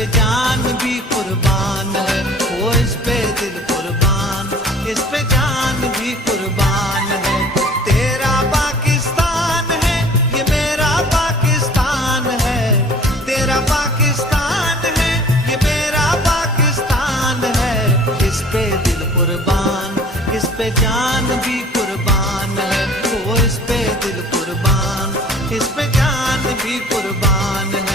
पे जान भी कुर्बान है, वो इस पे दिल कुर्बान, इस पे जान भी कुर्बान है। तेरा पाकिस्तान है, ये मेरा पाकिस्तान है, तेरा पाकिस्तान है, ये मेरा पाकिस्तान है। इस पे दिल कुर्बान, इस पे जान भी कुर्बान है, वो इस पे दिल कुर्बान, इस पे जान भी कुर्बान है।